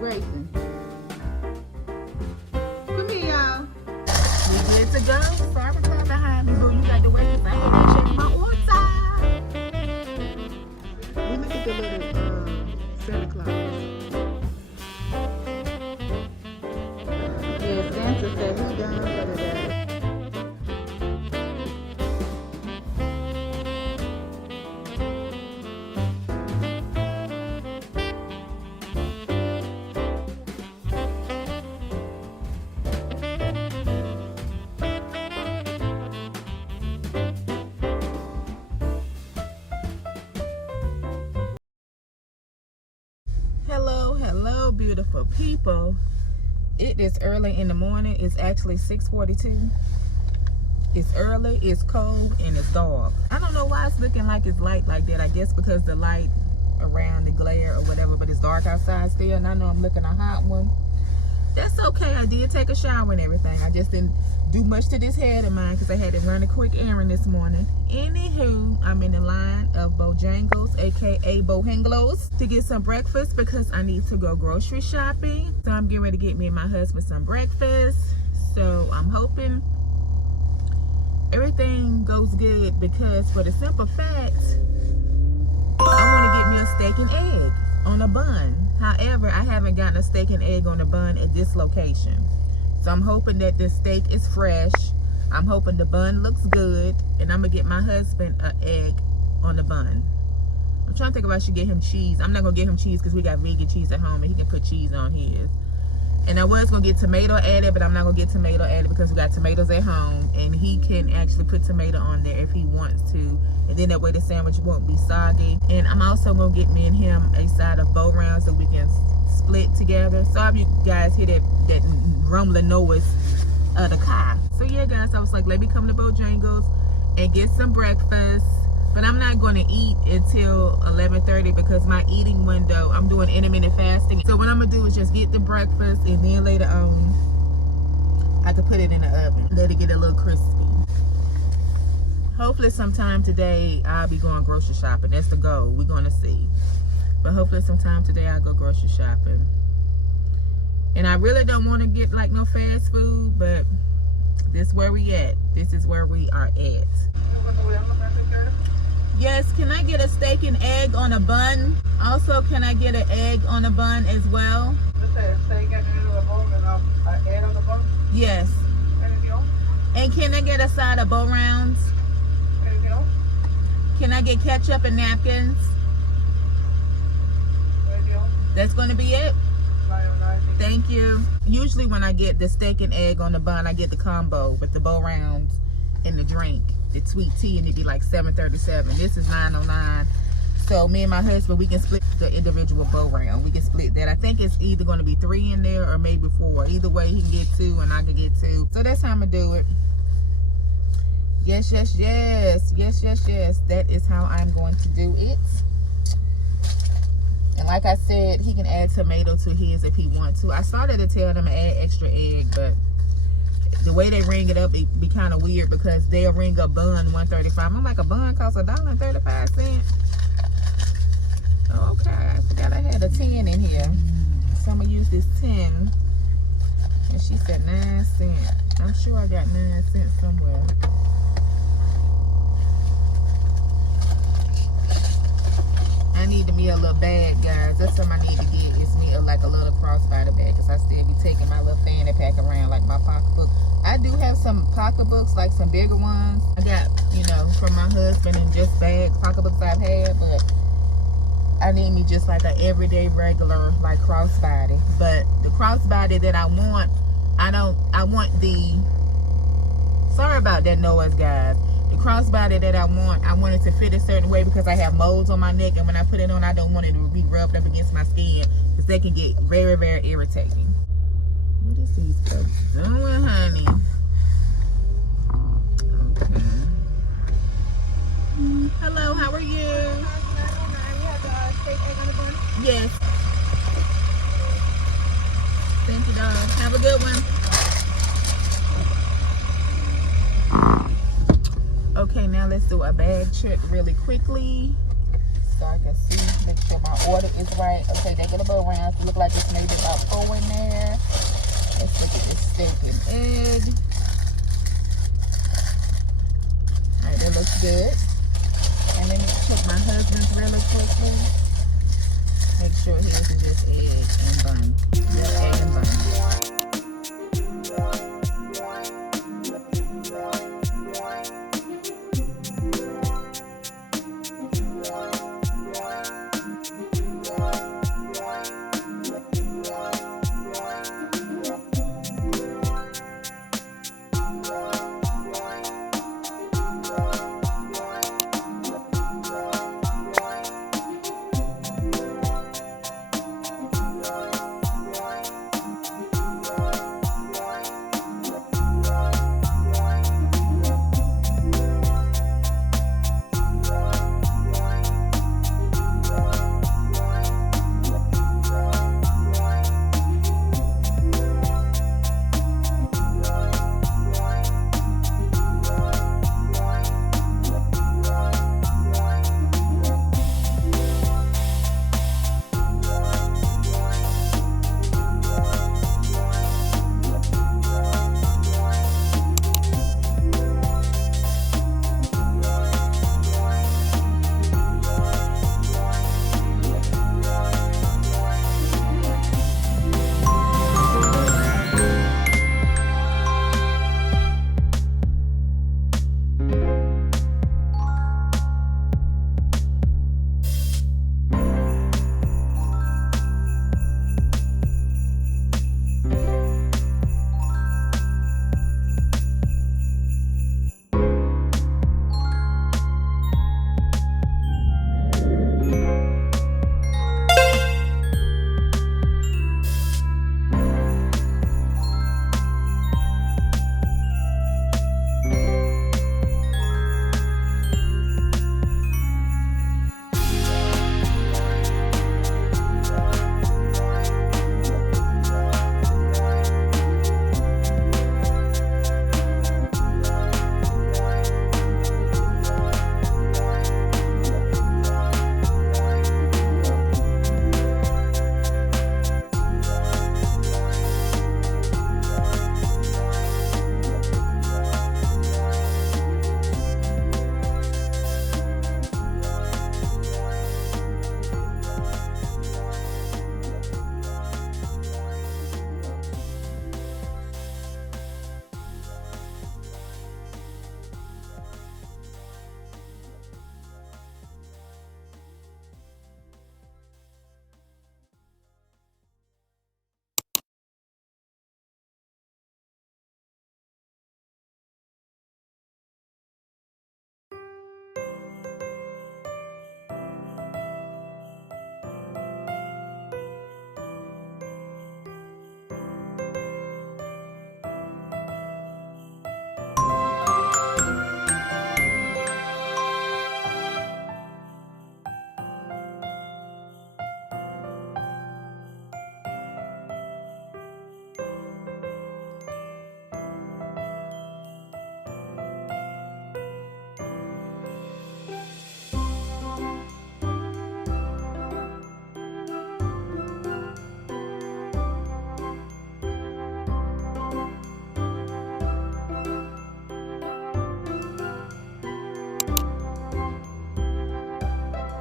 Grayson. Come here, y'all. We good to go. Sorry for behind me, boo. You got to wait because I had to check my outside. We look at the little Santa Claus. Yeah, Santa said he done for the day. Hello, beautiful people. It is early in the morning. It's actually 6:42. It's early, it's cold, and it's dark. I don't know why it's looking like it's light like that. I guess because the light around the glare or whatever, but it's dark outside still, and I know I'm looking a hot one. That's okay. I did take a shower and everything. I just didn't do much to this head of mine because I had to run a quick errand this morning. Anywho, I'm in the line of Bojangles, aka Bojangles, to get some breakfast because I need to go grocery shopping. So I'm getting ready to get me and my husband some breakfast. So I'm hoping everything goes good because for the simple fact, I want to get me a steak and egg on a bun. However, I haven't gotten a steak and egg on a bun at this location. So I'm hoping that the steak is fresh. I'm hoping the bun looks good. And I'm going to get my husband an egg on the bun. I'm trying to think if I should get him cheese. I'm not going to get him cheese because we got vegan cheese at home and he can put cheese on his. And I was going to get tomato added, but I'm not going to get tomato added because we got tomatoes at home. And he can actually put tomato on there if he wants to. And then that way the sandwich won't be soggy. And I'm also going to get me and him a side of bow rounds so we can split together. So if you guys hear that rumbling noise of the car. So yeah, guys, I was like, let me come to Bojangles and get some breakfast. But I'm not going to eat until 11:30 because my eating window, I'm doing intermittent fasting. So what I'm going to do is just get the breakfast and then later on, I can put it in the oven. Let it get a little crispy. Hopefully sometime today, I'll be going grocery shopping. That's the goal. We're going to see. But hopefully sometime today, I'll go grocery shopping. And I really don't want to get like no fast food, but this is where we at. This is where we are at. Yes, can I get a steak and egg on a bun? Also, can I get an egg on a bun as well? Steak and egg on the bun and an egg on the bun? Yes. Anything else? And can I get a side of bow rounds? Anything else? Can I get ketchup and napkins? Anything else? That's going to be it? 909. Thank you. Usually when I get the steak and egg on the bun, I get the combo with the bow rounds and the drink, the sweet tea, and it'd be like $7.37. This is $9.09. So me and my husband, we can split the individual bow round. We can split that. I think it's either going to be 3 in there or maybe 4. Either way, he can get 2 and I can get 2. So that's how I'm going to do it. Yes, yes, yes. Yes, yes, yes. That is how I'm going to do it. And like I said, he can add tomato to his if he wants to. I started to tell them to add extra egg, but the way they ring it up, it be kind of weird because they'll ring a bun $1.35. I'm like, a bun costs $1.35. Oh, okay, I forgot I had a 10 in here. So I'm gonna use this 10. And she said 9 cents. I'm sure I got 9 cents somewhere. I need me a little bag, guys. That's something I need to get. It's me like a little crossbody bag because I still be taking my little fanny pack around like my pocketbook. I do have some pocketbooks, like some bigger ones. I got, you know, from my husband and just bags, pocketbooks I've had, but I need me just like an everyday regular like crossbody. But the crossbody that I want, I want the, sorry about that noise, guys. The crossbody that I want it to fit a certain way because I have moles on my neck, and when I put it on, I don't want it to be rubbed up against my skin because they can get very, very irritating. What is these folks doing, honey? Okay. Hello, how are you? Yes. Thank you, dog. Have a good one. Okay, now let's do a bag check really quickly. So so I can see, make sure my order is right. Okay, they're gonna go around. So look like it's maybe about 4 in there. Let's look at this steak and egg. All right, that looks good. And let me check my husband's really quickly. Make sure his is just egg and bun. Just egg and bun.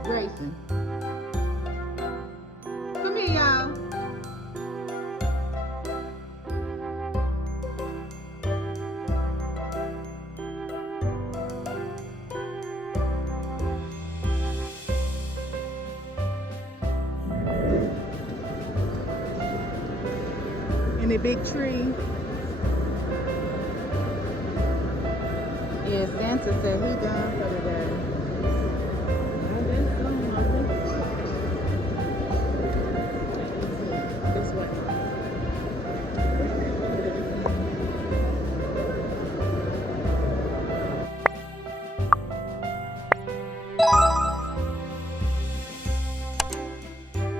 Grayson. Come here, y'all. In the big tree. Yeah, Santa said he done for the day.